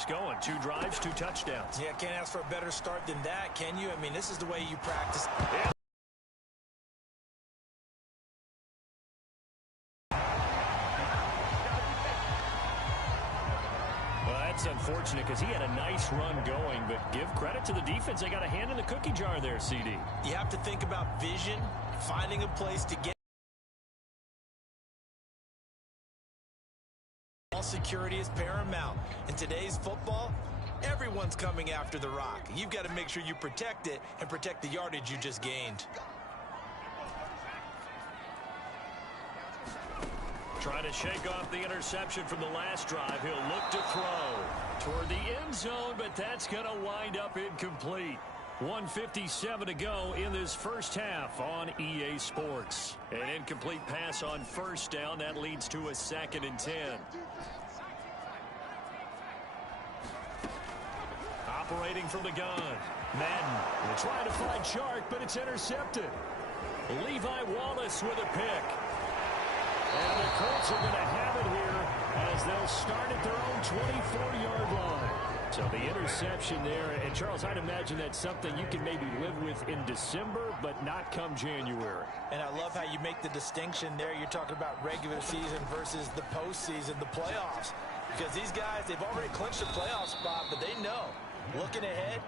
this going. 2 drives, 2 touchdowns. Yeah, can't ask for a better start than that, can you? I mean, this is the way you practice. Yeah. That's unfortunate because he had a nice run going, but give credit to the defense. They got a hand in the cookie jar there, CD. You have to think about vision, finding a place to get. Ball security is paramount. In today's football, everyone's coming after the rock. You've got to make sure you protect it and protect the yardage you just gained. Trying to shake off the interception from the last drive. He'll look to throw toward the end zone, but that's going to wind up incomplete. 1:57 to go in this first half on EA Sports. An incomplete pass on first down. That leads to a 2nd and 10. Operating from the gun. Madden will try to find Chark, but it's intercepted. Levi Wallace with a pick. And the Colts are going to have it here as they'll start at their own 24-yard line. So the interception there, and Charles, I'd imagine that's something you can maybe live with in December, but not come January. And I love how you make the distinction there. You're talking about regular season versus the postseason, the playoffs. Because these guys, they've already clinched a playoff spot, but they know, looking ahead,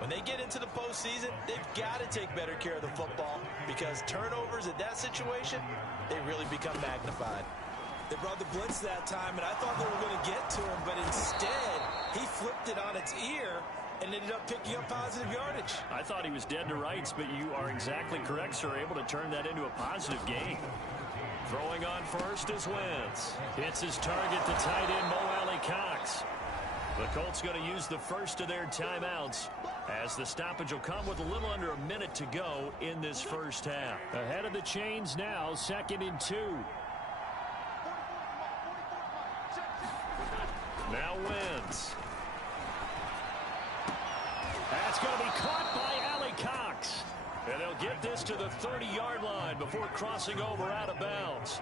when they get into the postseason, they've got to take better care of the football because turnovers in that situation, they really become magnified. They brought the blitz that time, and I thought they were going to get to him, but instead, he flipped it on its ear and ended up picking up positive yardage. I thought he was dead to rights, but you are exactly correct, sir, able to turn that into a positive gain. Throwing on first is Wentz. Hits his target, the tight end, Mo Alley-Cox. The Colts going to use the first of their timeouts as the stoppage will come with a little under a minute to go in this first half. Ahead of the chains now, 2nd and 2. Now Wentz. That's going to be caught by Alley-Cox. And they'll get this to the 30-yard line before crossing over out of bounds.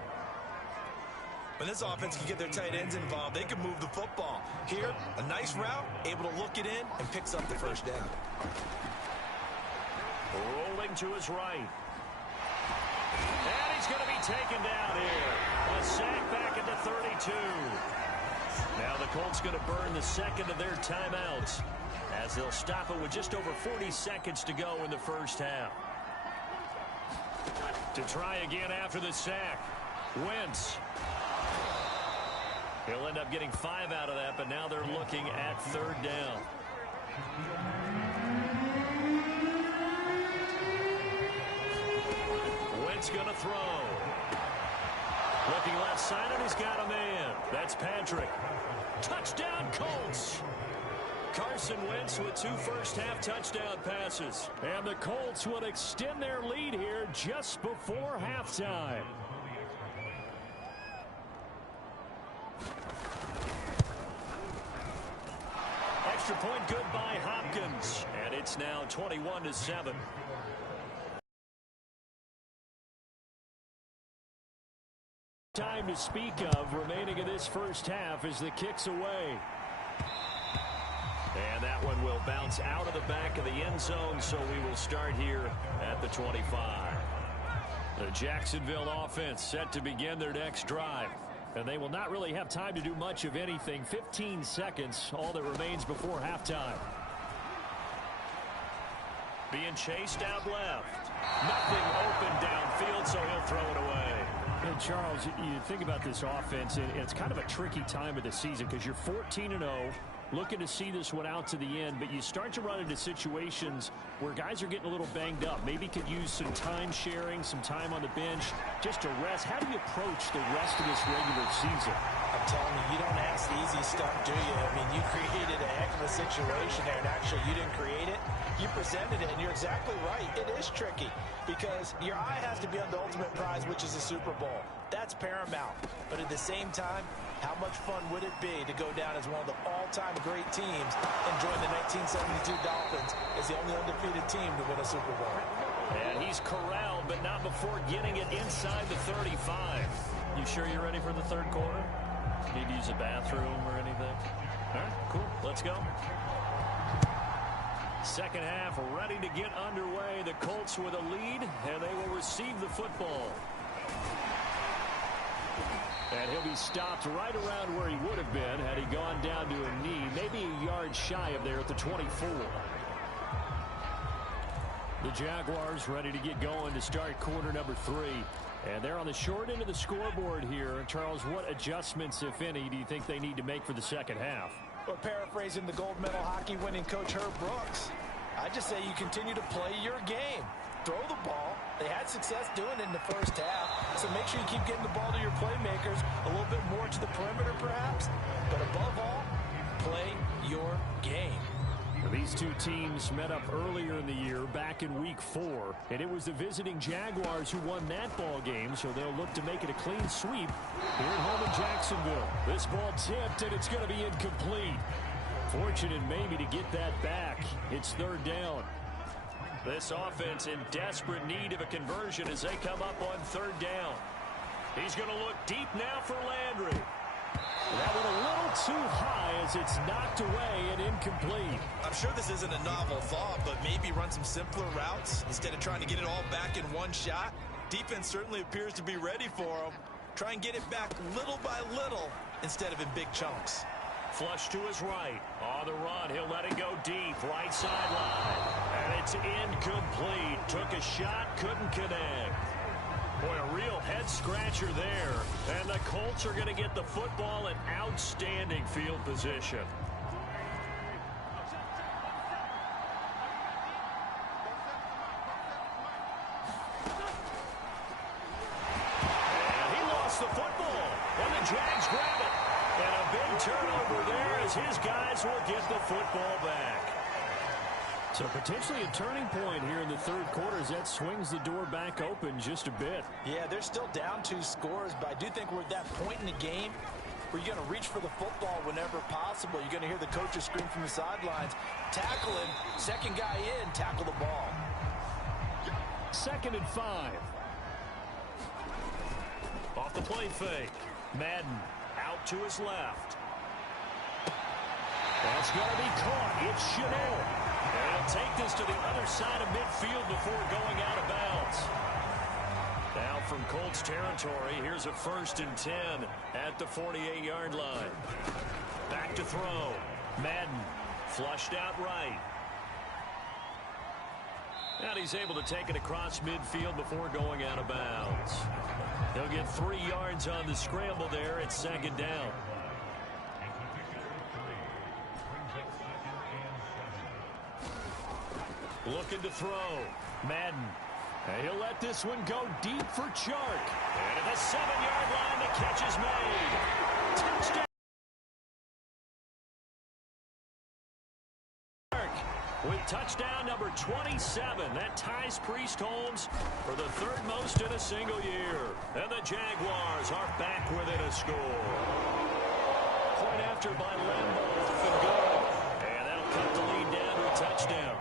When this offense can get their tight ends involved, they can move the football. Here, a nice route, able to look it in, and picks up the first down. Rolling to his right. And he's going to be taken down here. A sack back at the 32. Now the Colts going to burn the 2nd of their timeouts as they'll stop it with just over 40 seconds to go in the first half. To try again after the sack. Wentz. He'll end up getting 5 out of that, but now they're looking at 3rd down. Wentz going to throw. Looking left side, and he's got a man. That's Patrick. Touchdown, Colts. Carson Wentz with 2 first-half touchdown passes. And the Colts will extend their lead here just before halftime. Extra point good by Hopkins. And it's now 21-7. Time to speak of remaining in this first half as the kick's away. And that one will bounce out of the back of the end zone, so we will start here at the 25. The Jacksonville offense set to begin their next drive. And they will not really have time to do much of anything. 15 seconds, all that remains before halftime. Being chased out left. Nothing open downfield, so he'll throw it away. And Charles, you think about this offense, and it's kind of a tricky time of the season because you're 14-0, looking to see this one out to the end, but you start to run into situations where guys are getting a little banged up. Maybe could use some time sharing, some time on the bench, just to rest. How do you approach the rest of this regular season? I'm telling you, you don't ask the easy stuff, do you? I mean, you created a heck of a situation there, and actually you didn't create it. You presented it, and you're exactly right. It is tricky because your eye has to be on the ultimate prize, which is the Super Bowl. That's paramount. But at the same time, how much fun would it be to go down as one of the all-time great teams and join the 1972 Dolphins as the only undefeated team to win a Super Bowl? And he's corralled, but not before getting it inside the 35. You sure you're ready for the third quarter? Need to use a bathroom or anything? All right, cool. Let's go. Second half ready to get underway. The Colts with a lead, and they will receive the football. And he'll be stopped right around where he would have been had he gone down to a knee, maybe a yard shy of there at the 24. The Jaguars ready to get going to start quarter number 3. And they're on the short end of the scoreboard here. Charles, what adjustments, if any, do you think they need to make for the second half? Well, paraphrasing the gold medal hockey winning coach Herb Brooks, I just say you continue to play your game. Throw the ball. They had success doing it in the first half, so make sure you keep getting the ball to your playmakers, a little bit more to the perimeter perhaps, but above all, play your game. These two teams met up earlier in the year, back in week 4, and it was the visiting Jaguars who won that ball game, so they'll look to make it a clean sweep here at home in Jacksonville. This ball tipped, and it's going to be incomplete. Fortunate maybe to get that back. It's third down. This offense in desperate need of a conversion as they come up on third down. He's going to look deep now for Landry. That went a little too high as it's knocked away and incomplete. I'm sure this isn't a novel thought, but maybe run some simpler routes instead of trying to get it all back in one shot. Defense certainly appears to be ready for him. Try and get it back little by little instead of in big chunks. Flush to his right. On the run, he'll let it go deep. Right sideline. And it's incomplete. Took a shot, couldn't connect. Boy, a real head-scratcher there. And the Colts are going to get the football in outstanding field position. And he lost the football. And the Jags grab it. And a big turnover there as his guys will get the football back. So potentially a turning point here in the third quarter as that swings the door back open just a bit. Yeah, they're still down 2 scores, but I do think we're at that point in the game where you're going to reach for the football whenever possible. You're going to hear the coaches scream from the sidelines. Tackle him. Second guy in, tackle the ball. 2nd and 5. Off the play fake. Madden out to his left. That's going to be caught. It's Jd. And he'll take this to the other side of midfield before going out of bounds. Now from Colts territory, here's a 1st and 10 at the 48-yard line. Back to throw. Madden flushed out right. And he's able to take it across midfield before going out of bounds. He'll get 3 yards on the scramble there at 2nd down. Looking to throw. Madden. And he'll let this one go deep for Chark. And at the 7-yard line, the catch is made. Touchdown. With touchdown number 27. That ties Priest Holmes for the 3rd most in a single year. And the Jaguars are back within a score. Point after by Lambo off and good. And that'll cut the lead down to a touchdown.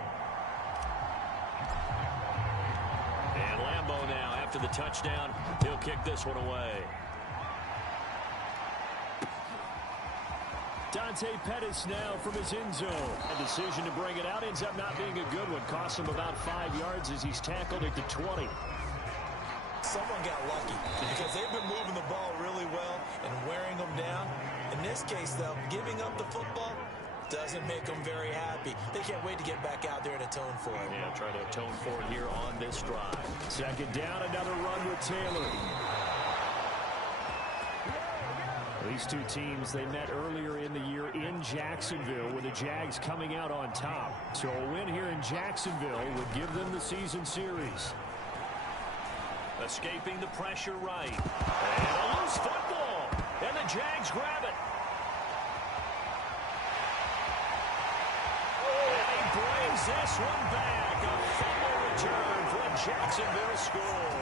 And Lambo now, after the touchdown, he'll kick this one away. Dante Pettis now from his end zone. A decision to bring it out ends up not being a good one. Costs him about 5 yards as he's tackled at the 20. Someone got lucky because they've been moving the ball really well and wearing them down. In this case, though, giving up the football doesn't make them very happy. They can't wait to get back out there and atone for it. Yeah, try to atone for it here on this drive. 2nd down, another run with Taylor. These two teams, they met earlier in the year in Jacksonville with the Jags coming out on top. So a win here in Jacksonville would give them the season series. Escaping the pressure right. And a loose football. And the Jags grab it. And he brings this one back. A fumble return for a Jacksonville score.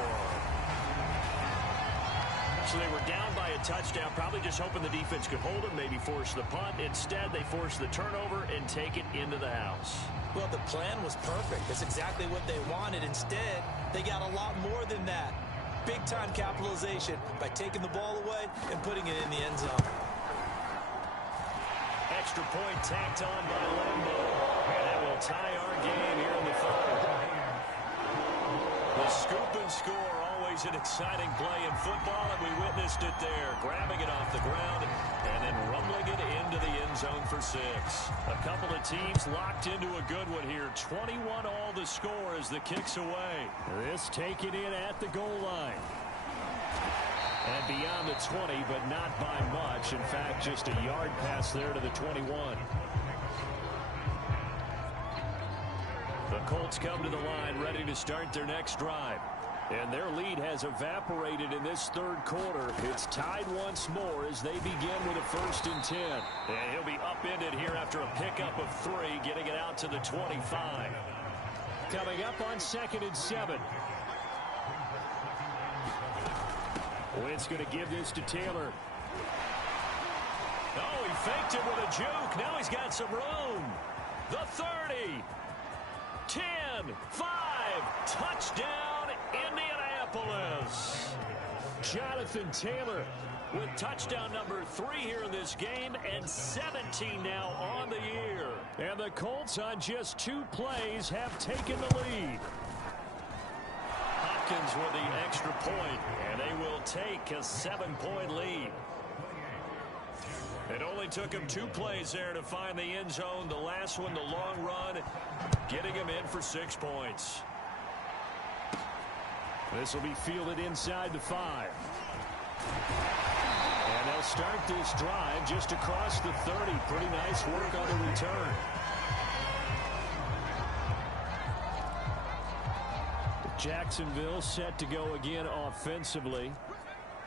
So they were down by a touchdown, probably just hoping the defense could hold them, maybe force the punt. Instead, they forced the turnover and take it into the house. Well, the plan was perfect. That's exactly what they wanted. Instead, they got a lot more than that. Big-time capitalization by taking the ball away and putting it in the end zone. extra point tacked on by Lambo. And that will tie our game here in the third. The scoop and score, always an exciting play in football, and we witnessed it there. Grabbing it off the ground and then rumbling it into the end zone for 6. A couple of teams locked into a good one here. 21 all the score as the kick's away. This taken in at the goal line. And beyond the 20, but not by much. In fact, just a yard pass there to the 21. The Colts come to the line ready to start their next drive. And their lead has evaporated in this third quarter. It's tied once more as they begin with a 1st and 10. And he'll be upended here after a pickup of 3, getting it out to the 25. Coming up on 2nd and 7. Wentz going to give this to Taylor. Oh, he faked it with a juke. Now he's got some room. The 30. 10. 5. Touchdown, Indianapolis. Jonathan Taylor with touchdown number 3 here in this game, and 17 now on the year. And the Colts on just 2 plays have taken the lead. Hopkins with the extra point, and they will take a 7-point lead. It only took him 2 plays there to find the end zone. The last one, the long run, getting him in for 6 points. This will be fielded inside the 5. And they'll start this drive just across the 30. Pretty nice work on the return. Jacksonville set to go again offensively.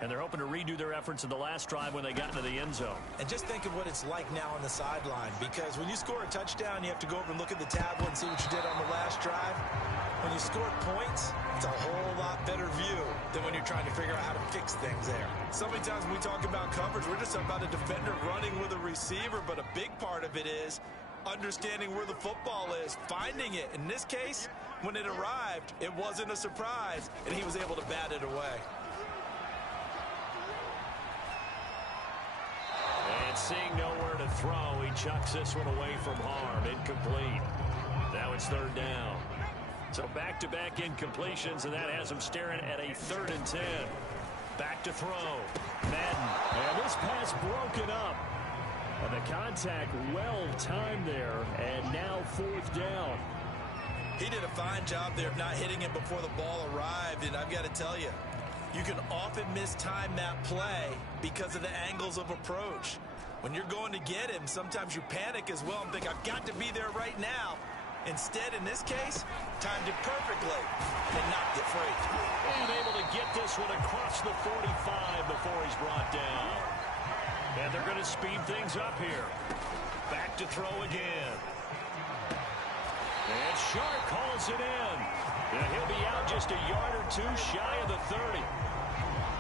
And they're hoping to redo their efforts in the last drive when they got into the end zone. And just think of what it's like now on the sideline, because when you score a touchdown, you have to go over and look at the tablet and see what you did on the last drive. When you score points, it's a whole lot better view than when you're trying to figure out how to fix things there. So many times when we talk about coverage, we're just about a defender running with a receiver, but a big part of it is understanding where the football is, finding it. In this case, when it arrived, it wasn't a surprise, and he was able to bat it away. And seeing nowhere to throw, he chucks this one away from harm. Incomplete. Now it's 3rd down. So back-to-back incompletions, and that has him staring at a 3rd and 10. Back to throw. Madden. And this pass broken up. And the contact well-timed there. And now 4th down. He did a fine job there of not hitting it before the ball arrived, and I've got to tell you, you can often mistime that play because of the angles of approach. When you're going to get him, sometimes you panic as well and think, I've got to be there right now. Instead, in this case, timed it perfectly and knocked it free. And able to get this one across the 45 before he's brought down. And they're going to speed things up here. Back to throw again. And Shark calls it in. And he'll be out just a yard or 2 shy of the 30.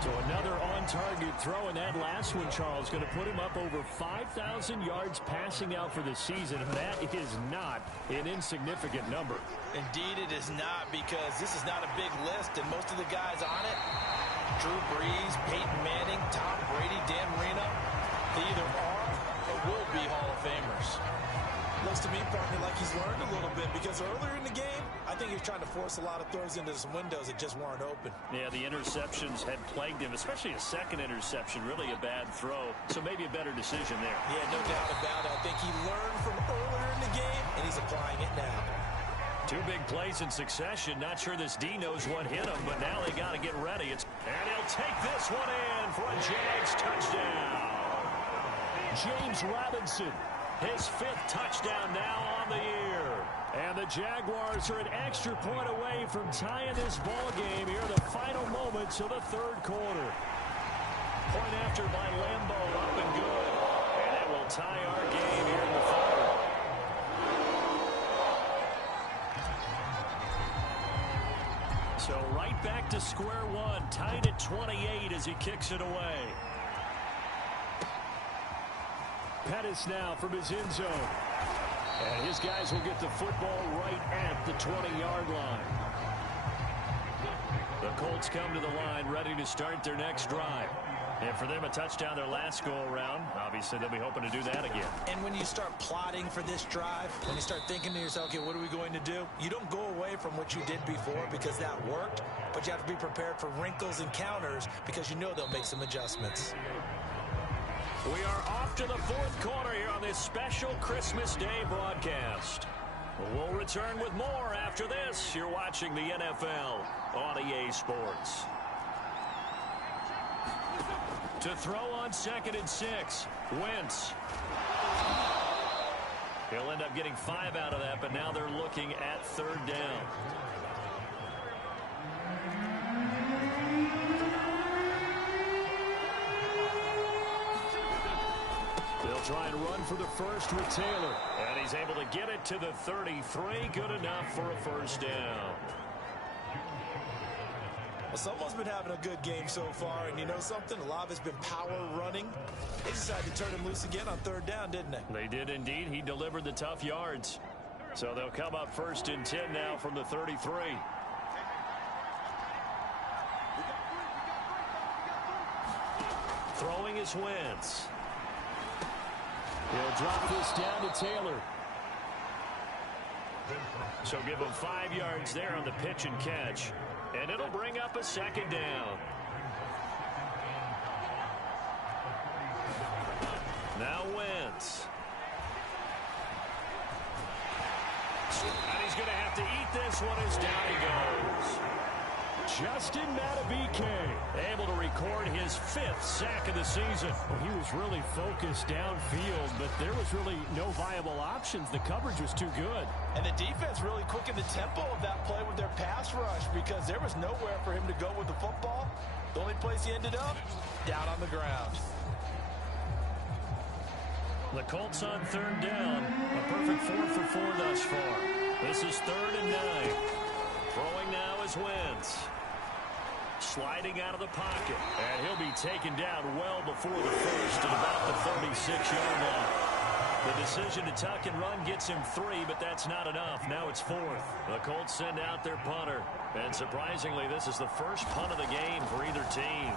So another on-target throw, and that last one, Charles, going to put him up over 5,000 yards passing out for the season. And that is not an insignificant number. Indeed it is not, because this is not a big list, and most of the guys on it, Drew Brees, Peyton Manning, Tom Brady, Dan Marino, they either are or will be Hall of Famers. Looks to me, partner, like he's learned a little bit, because earlier in the game, I think he was trying to force a lot of throws into some windows that just weren't open. Yeah, the interceptions had plagued him, especially a second interception, really a bad throw. So maybe a better decision there. Yeah, no doubt about it. I think he learned from earlier in the game, and he's applying it now. 2 big plays in succession. Not sure this D knows what hit him, but now they got to get ready. And he'll take this one in for a Jags touchdown. James Robinson. His 5th touchdown now on the year. And the Jaguars are an extra point away from tying this ball game here in the final moments of the 3rd quarter. Point after by Lambo, up and good. And that will tie our game here in the 3rd. So right back to square one, tied at 28 as he kicks it away. Pettis now from his end zone. And his guys will get the football right at the 20-yard line. The Colts come to the line ready to start their next drive. And for them, a touchdown their last go-around. Obviously, they'll be hoping to do that again. And when you start plotting for this drive, when you start thinking to yourself, okay, what are we going to do? You don't go away from what you did before because that worked, but you have to be prepared for wrinkles and counters because you know they'll make some adjustments. We are off to the fourth quarter here on this special Christmas Day broadcast. We'll return with more after this. You're watching the NFL on EA Sports. To throw on 2nd and 6, Wentz. He'll end up getting 5 out of that, but now they're looking at 3rd down. They'll try and run for the first with Taylor. And he's able to get it to the 33. Good enough for a first down. Well, someone's been having a good game so far, and you know something? A lot of it's been power running. They decided to turn him loose again on 3rd down, didn't they? They did indeed. He delivered the tough yards. So they'll come up 1st and 10 now from the 33. Throwing is Wentz. He'll drop this down to Taylor. So give him 5 yards there on the pitch and catch. And it'll bring up a 2nd down. Now Wentz. And he's going to have to eat this one as down he goes. Justin Madubuike able to record his 5th sack of the season. Well, he was really focused downfield, but there was really no viable options. The coverage was too good. And the defense really quickened the tempo of that play with their pass rush because there was nowhere for him to go with the football. The only place he ended up, down on the ground. The Colts on 3rd down. A perfect 4 for 4 thus far. This is 3rd and 9. Throwing now is Wentz. Sliding out of the pocket. And he'll be taken down well before the first at about the 36-yard line. The decision to tuck and run gets him 3, but that's not enough. Now it's 4th. The Colts send out their punter. And surprisingly, this is the first punt of the game for either team.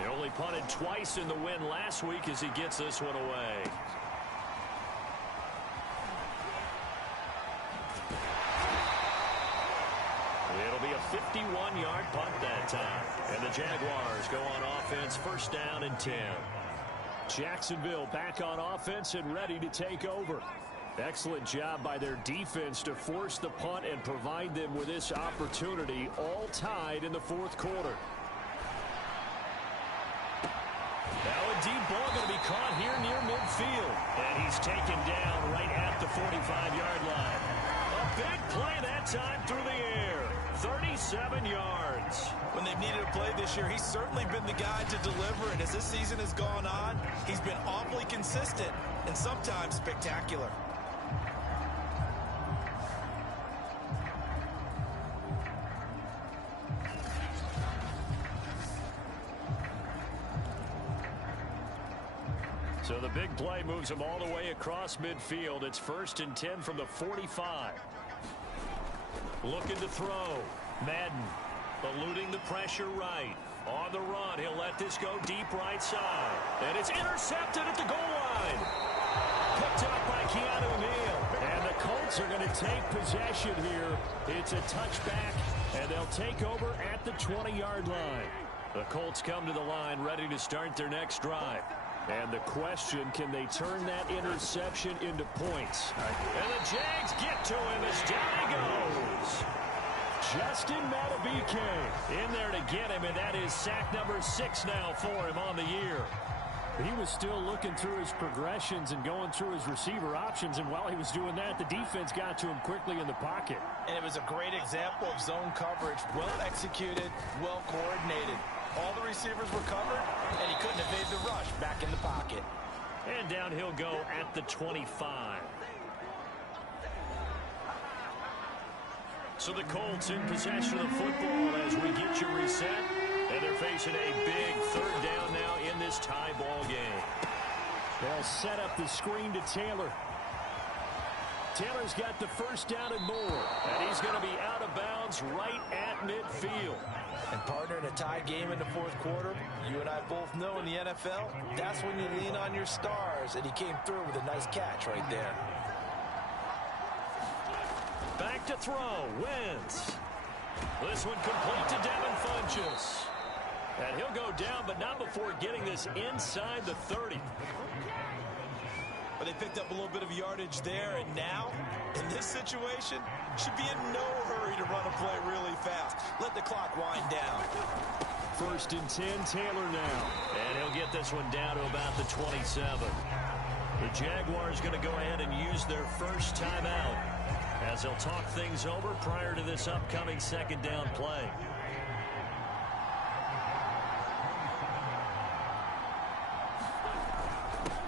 He only punted twice in the win last week as he gets this one away. It'll be a 51-yard punt that time. And the Jaguars go on offense, 1st down and 10. Jacksonville back on offense and ready to take over. Excellent job by their defense to force the punt and provide them with this opportunity, all tied in the 4th quarter. Now a deep ball going to be caught here near midfield. And he's taken down right at the 45-yard line. A big play that time through the air. 37 yards. When they've needed a play this year, he's certainly been the guy to deliver. And as this season has gone on, he's been awfully consistent and sometimes spectacular. So the big play moves him all the way across midfield. It's 1st and 10 from the 45. Looking to throw. Madden eluding the pressure right. On the run, he'll let this go deep right side. And it's intercepted at the goal line. Picked up by Keanu Neal. And the Colts are going to take possession here. It's a touchback, and they'll take over at the 20-yard line. The Colts come to the line ready to start their next drive. And the question, can they turn that interception into points? And the Jags get to him as down he goes. Justin Madubuike in there to get him, and that is sack number 6 now for him on the year. He was still looking through his progressions and going through his receiver options, and while he was doing that, the defense got to him quickly in the pocket. And it was a great example of zone coverage, well executed, well coordinated. All the receivers were covered, and he couldn't evade the rush back in the pocket. And down he'll go at the 25. So the Colts in possession of the football as we get you reset. And they're facing a big 3rd down now in this tie ball game. They'll set up the screen to Taylor. Taylor's got the first down and more. And he's going to be out of bounds right at midfield. And partner, in a tie game in the fourth quarter, you and I both know in the NFL, that's when you lean on your stars. And he came through with a nice catch right there. Back to throw. Wentz. This one complete to Devin Funchess. And he'll go down, but not before getting this inside the 30. But they picked up a little bit of yardage there, and now, in this situation, should be in no hurry to run a play really fast. Let the clock wind down. 1st and 10, Taylor now. And he'll get this one down to about the 27. The Jaguars going to go ahead and use their first timeout as they'll talk things over prior to this upcoming 2nd down play.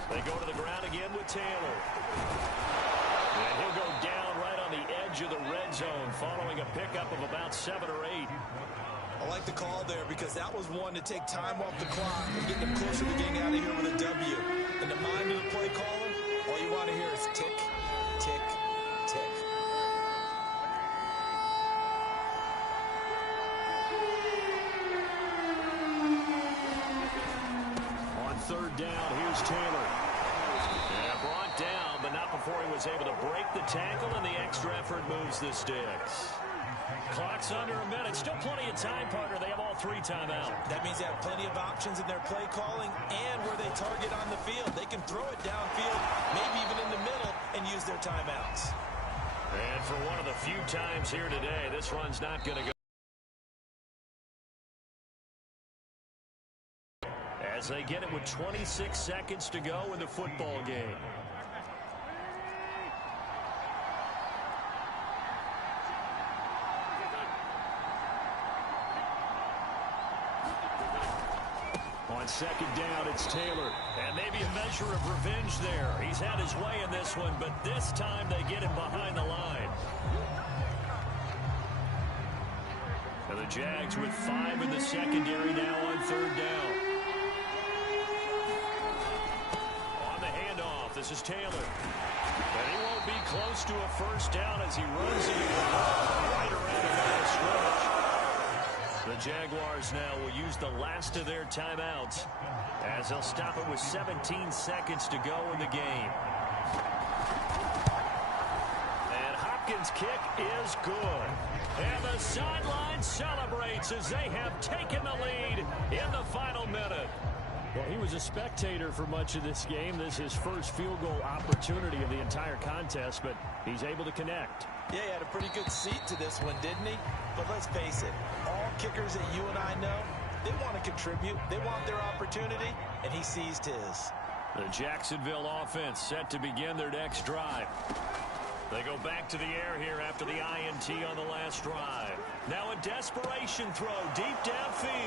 They go to the ground again with Taylor. And he'll go down right on the edge of the red zone following a pickup of about 7 or 8. I like the call there because that was one to take time off the clock and get them closer to getting out of here with a W. In the mind of the play caller, all you want to hear is tick, tick, tick. On 3rd down, here's Taylor. Yeah, brought down, but not before he was able to break the tackle, and the extra effort moves the sticks. Clock's under a minute. Still plenty of time, partner. They have all 3 timeouts. That means they have plenty of options in their play calling and where they target on the field. They can throw it downfield, maybe even in the middle, and use their timeouts. And for one of the few times here today, this run's not going to go. As they get it with 26 seconds to go in the football game. On 2nd down, it's Taylor. And maybe a measure of revenge there. He's had his way in this one, but this time they get him behind the line. And the Jags with 5 in the secondary now on 3rd down. On the handoff, this is Taylor. And he won't be close to a first down as he runs into the ball right around the line of scrimmage. The Jaguars now will use the last of their timeouts as they'll stop it with 17 seconds to go in the game. And Hopkins' kick is good. And the sideline celebrates as they have taken the lead in the final minute. Well, he was a spectator for much of this game. This is his first field goal opportunity of the entire contest, but he's able to connect. Yeah, he had a pretty good seat to this one, didn't he? But let's face it, all kickers that you and I know, they want to contribute. They want their opportunity, and he seized his. The Jacksonville offense set to begin their next drive. They go back to the air here after the INT on the last drive. Now a desperation throw deep downfield.